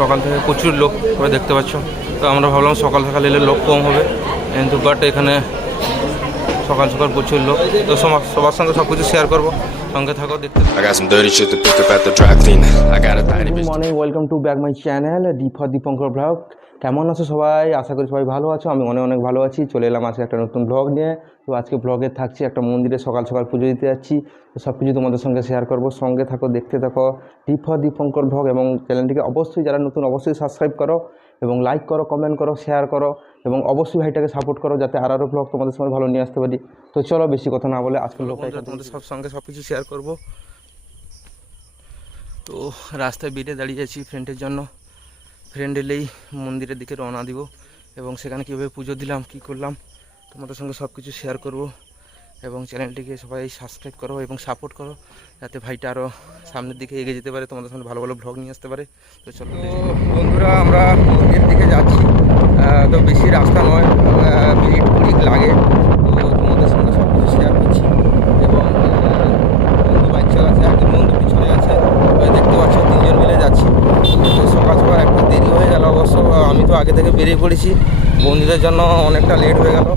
সকাল থেকে প্রচুর লোক তোমরা দেখতে পাচ্ছ। তো আমরা ভাবলাম সকাল সকাল এলে লোক কম হবে, কিন্তু বাট এখানে সকাল সকাল প্রচুর লোক। তো সবার সঙ্গে সব কিছু শেয়ার করবো, সঙ্গে থাকো দেখতে। Good morning, welcome to back my channel Dipankar blog. কেমন আছো সবাই? আশা করি সবাই ভালো আছো। আমি অনেক অনেক ভালো আছি। চলে এলাম আজকে একটা নতুন ব্লগ নিয়ে। তো আজকে ব্লগে থাকছি একটা মন্দিরে সকাল সকাল পুজো দিতে যাচ্ছি। তো সব কিছু তোমাদের সঙ্গে শেয়ার করবো, সঙ্গে থাকো দেখতে থাকো দীপঙ্কর ব্লগ। এবং চ্যানেলটিকে অবশ্যই যারা নতুন অবশ্যই সাবস্ক্রাইব করো এবং লাইক করো, কমেন্ট করো, শেয়ার করো এবং অবশ্যই ভাইটাকে সাপোর্ট করো যাতে আরও ব্লগ তোমাদের সঙ্গে ভালো নিয়ে আসতে পারি। তো চলো বেশি কথা না বলে আজকের ব্লগটা তোমাদের সঙ্গে সব কিছু শেয়ার করবো। তো রাস্তায় বেরিয়ে দাঁড়িয়ে আছি ফ্রেন্ডের জন্য। ফ্রেন্ড এলেই মন্দিরের দিকে রওনা দিব এবং সেখানে কীভাবে পুজো দিলাম, কী করলাম তোমাদের সঙ্গে সব কিছু শেয়ার করব। এবং চ্যানেলটিকে সবাই সাবস্ক্রাইব করো এবং সাপোর্ট করো যাতে ভাইটা আরও সামনের দিকে এগিয়ে যেতে পারে, তোমাদের সঙ্গে ভালো ভালো ব্লগ নিয়ে আসতে পারে। তো চলো বন্ধুরা, আমরা মন্দিরের দিকে যাচ্ছি। তো বেশি রাস্তা নয়, মিনিট 20 লাগে। তো তোমাদের সঙ্গে সব কিছু শেয়ার করছি। এবং বন্ধু বাইক চালাচ্ছে, একজন বন্ধু পিছনে আছে, দেখতে পাচ্ছ 3 জন মিলে যাচ্ছি। তো সকাল সকাল একটু দেরি হয়ে গেল অবশ্য, আমি তো আগে থেকে বেরিয়ে পড়েছি, বন্ধুদের জন্য অনেকটা লেট হয়ে গেল।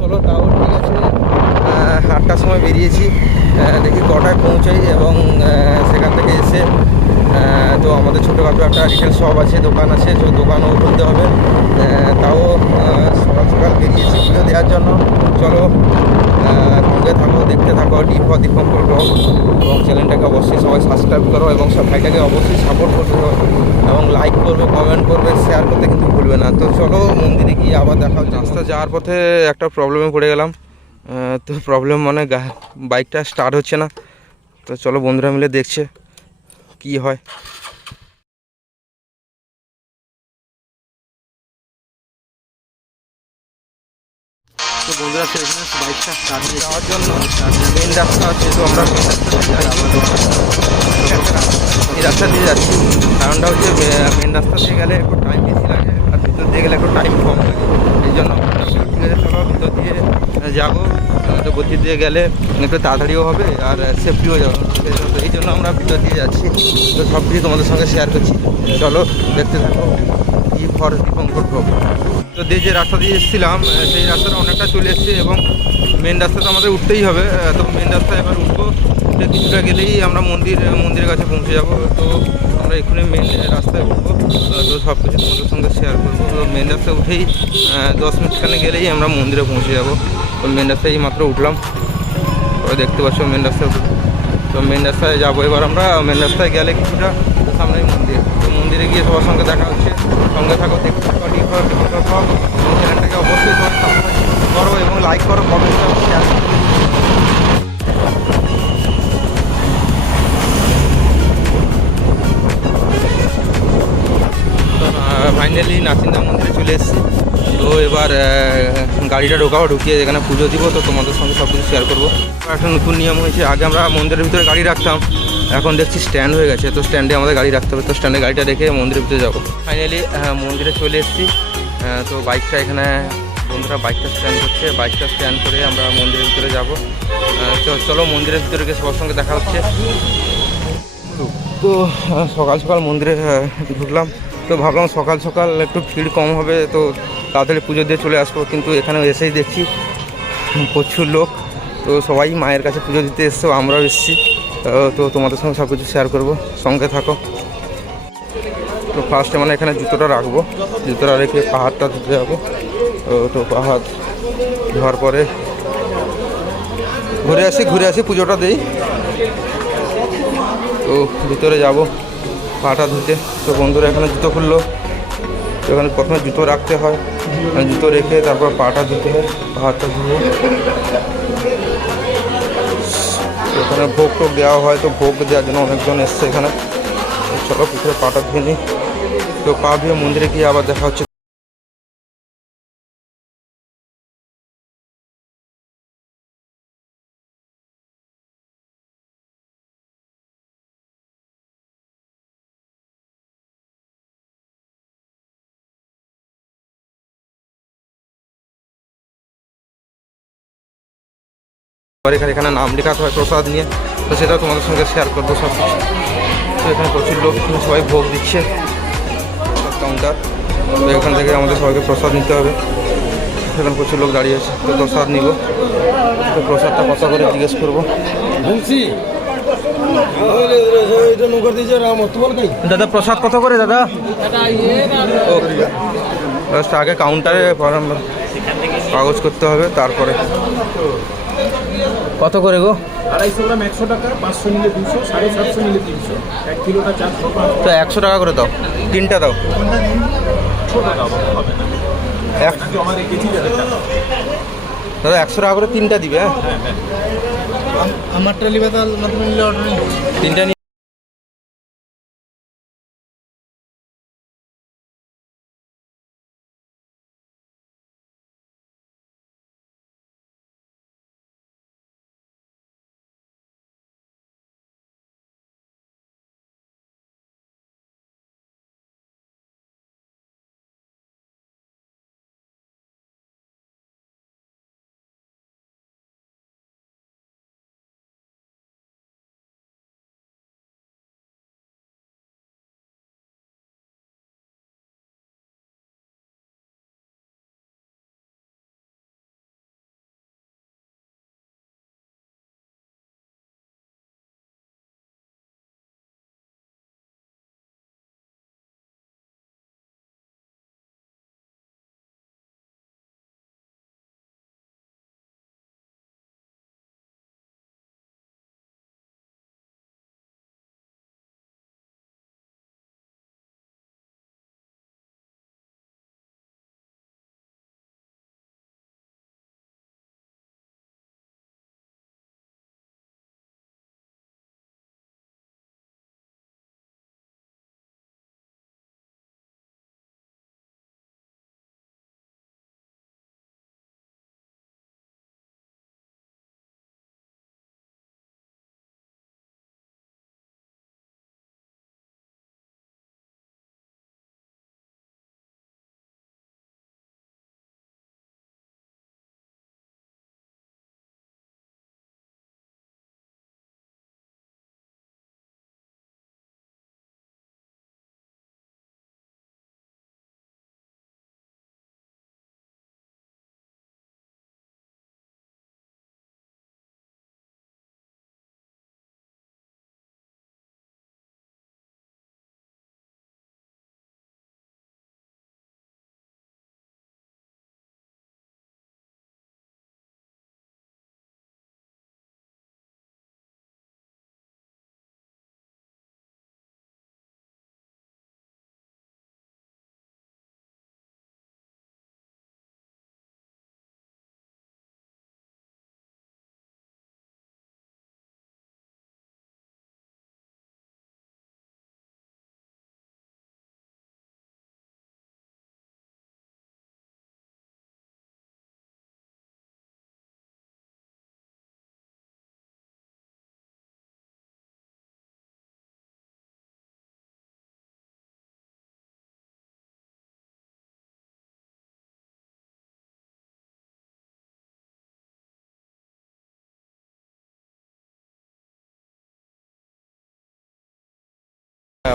চলো তাও ঠিক আছে, 8টার সময় বেরিয়েছি, দেখি কটায় পৌঁছাই। এবং সেখান থেকে এসে তো আমাদের ছোটোখাটো একটা রিটেল শপ আছে, দোকান আছে, তো দোকানও খুলতে হবে। তাও সকাল সকাল বেরিয়েছি পুজো দেওয়ার জন্য। চলো সঙ্গে থাকো দেখতে থাকো দীপঙ্কর ব্লগ। এবং চ্যানেলটাকে অবশ্যই সবাই সাবস্ক্রাইব করো এবং সব ভাইটাকে অবশ্যই সাপোর্ট করবে এবং লাইক করবে, কমেন্ট করবে, শেয়ার করতে কিন্তু ভুলবে না। তো চলো মন্দিরে গিয়ে আবার দেখা হচ্ছে। রাস্তা যাওয়ার পথে একটা প্রবলেমে পড়ে গেলাম। তো প্রবলেম মানে বাইকটা স্টার্ট হচ্ছে না। তো চলো বন্ধুরা মিলে দেখছে কি হয়। তো বন্ধুরা বাইকটা স্টার্ট যাওয়ার জন্য মেন রাস্তা আছে, তো আমরা এই রাস্তা দিয়ে যাচ্ছি। কারণটা হচ্ছে মেন রাস্তা দিয়ে গেলে একটু টাইম বেশি লাগে আর ভিতর দিয়ে গেলে একটু টাইম কম লাগে। এই জন্য চলো ভিতর দিয়ে যাবো। তো গতি দিয়ে গেলে একটু তাড়াতাড়িও হবে আর সেফটিও যাবো। তো এই জন্য আমরা ভিতর দিয়ে যাচ্ছি। তো সব কিছু তোমাদের সঙ্গে শেয়ার করছি, চলো দেখতে থাকো দীপঙ্কর ব্লগ। তো যে রাস্তা দিয়ে এসেছিলাম সেই রাস্তাটা অনেকটা চলে এসেছে এবং মেন রাস্তাটা আমাদের উঠতেই হবে। তো মেন রাস্তায় এবার উঠবো, কিছুটা গেলেই আমরা মন্দিরের কাছে পৌঁছে যাব। তো আমরা এখানে মেন রাস্তায় উঠবো, তো সব কিছু তোমাদের সঙ্গে শেয়ার করবো। তো মেন রাস্তায় উঠেই 10 মিনিটখানে গেলেই আমরা মন্দিরে পৌঁছে যাব। তো মেন রাস্তায় মাত্র উঠলাম, ওরা দেখতে পাচ্ছ মেন রাস্তায় উঠবো। তো মেন রাস্তায় যাবো এবার আমরা। মেন রাস্তায় গেলে কিছুটা সামনেই মন্দির। তো মন্দিরে গিয়ে সবার সঙ্গে দেখা হচ্ছে, সঙ্গে থাকো দেখতে থাকো চ্যানেলটাকে অবশ্যই সবাই সাবস্ক্রাইব করো এবং লাইক করো, কমেন্ট করো, শেয়ার করো। ফাইনালি নাসিন্দা মন্দিরে চলে এসেছি। তো এবার গাড়িটা ঢুকিয়ে এখানে পুজো দিব। তো তোমাদের সঙ্গে সব কিছু শেয়ার করবো। একটা নতুন নিয়ম হয়েছে, আগে আমরা মন্দিরের ভিতরে গাড়ি রাখতাম, এখন দেখছি স্ট্যান্ড হয়ে গেছে। তো স্ট্যান্ডে আমাদের গাড়ি রাখতে হবে। তো স্ট্যান্ডে গাড়িটা রেখে মন্দিরের ভিতরে যাবো। ফাইনালি মন্দিরে চলে এসেছি। তো বাইকটা এখানে বন্ধুরা বাইকটা স্ট্যান্ড করছে, বাইকটা স্ট্যান্ড করে আমরা মন্দিরের ভিতরে যাবো। চলো মন্দিরের ভিতরে গিয়ে সবার সঙ্গে দেখা হচ্ছে। তো সকাল সকাল মন্দিরে ঢুকলাম। তো ভাবলাম সকাল সকাল একটু ভিড় কম হবে, তো তাড়াতাড়ি পুজো দিয়ে চলে আসবো। কিন্তু এখানে এসেই দেখছি প্রচুর লোক। তো সবাই মায়ের কাছে পুজো দিতে এসছে, আমরাও এসেছি। তো তোমাদের সঙ্গে সব কিছু শেয়ার করবো, সঙ্গে থাকো। তো ফার্স্টে মানে এখানে জুতোটা রাখবো, জুতোটা রেখে পাহাড়টা ধুতে যাবো। তো পাহাড় ধোয়ার পরে ঘুরে আসি পুজোটা দিই। তো ভিতরে যাব পাটা ধুতে। তো বন্ধুরা এখানে জুতো খুললো। তো এখানে প্রথমে জুতো রাখতে হয়, জুতো রেখে তারপর পাটা ধুতে হয়, পাহাড়টা ধুয়ে এখানে ভোগ টোগ দেওয়া হয়। তো ভোগ দেওয়ার জন্য অনেকজন এসছে এখানে। চলো ভিতরে পাটা ধুয়ে নিই। তো পা ধুয়ে মন্দিরে গিয়ে আবার দেখা হচ্ছে। এখানে নাম লেখাতে হয় প্রসাদ নিয়ে, তো সেটা তোমাদের সঙ্গে শেয়ার করবো সব কিছু। তো এখানে প্রচুর লোক, সবাই ভোগ দিচ্ছে। কাউন্টার। তো এখান থেকে আমাদের সবাইকে প্রসাদ নিতে হবে। এখানে প্রচুর লোক দাঁড়িয়ে আছে, তো প্রসাদ নিব। তো প্রসাদটা কত করে জিজ্ঞেস করবো। দাদা প্রসাদ কত করে দাদা? জাস্ট আগে কাউন্টারে কাগজ করতে হবে, তারপরে কত করে গো? 250 গ্রাম 100 টাকা, 500 নিলে 200, 750 নিলে 300, 1 কিলোটা 400। তো 100 টাকা করে দাও, তিনটা দাও। দাদা 100 টাকা করে তিনটা দিবে। হ্যাঁ আমার ট্রেলিবে তো নতুন নিলে অর্ডার নিলে তিনটা নিয়ে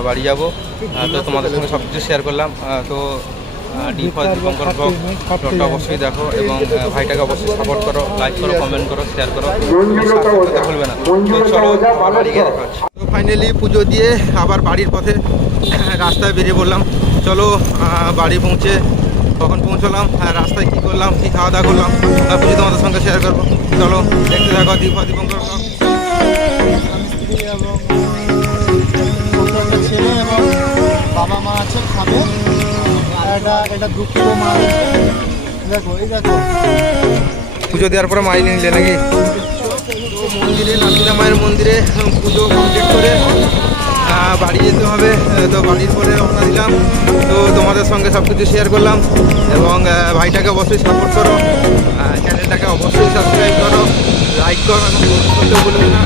বাড়ি যাবো। তো তোমাদের সঙ্গে সব কিছু শেয়ার করলাম। তো দীপঙ্কর ব্লগটা অবশ্যই দেখো এবং ভাইটাকে অবশ্যই সাপোর্ট করো, লাইক করো, কমেন্ট করো, শেয়ার করো, ভুলবে না। চলো বাড়ি গিয়ে দেখা হচ্ছে। তো ফাইনালি পুজো দিয়ে আবার বাড়ির পথে রাস্তায় বেরিয়ে পড়লাম। চলো বাড়ি পৌঁছে কখন পৌঁছলাম, রাস্তায় কী করলাম, কী খাওয়া দাওয়া করলাম, পুজো তোমাদের সঙ্গে শেয়ার করবো। চলো দেখতে থাকো দীপঙ্কর ব্লগ। ছেলে এবং বাবা মা আছে, খাবে। এটা 2 কিলো মাছ। দেখো এই দেখো, পুজো দেওয়ার পরে মাই নিলে নাকি মন্দিরে, নাসিনা মায়ের মন্দিরে পুজো কমপ্লিট করে বাড়ি যেতে হবে। তো বাড়ির পরে রওনা দিলাম। তো তোমাদের সঙ্গে সব কিছু শেয়ার করলাম এবং ভাইটাকে অবশ্যই সাপোর্ট করো, চ্যানেলটাকে অবশ্যই সাবস্ক্রাইব করো, লাইক করো এবং করতে ভুলবে না।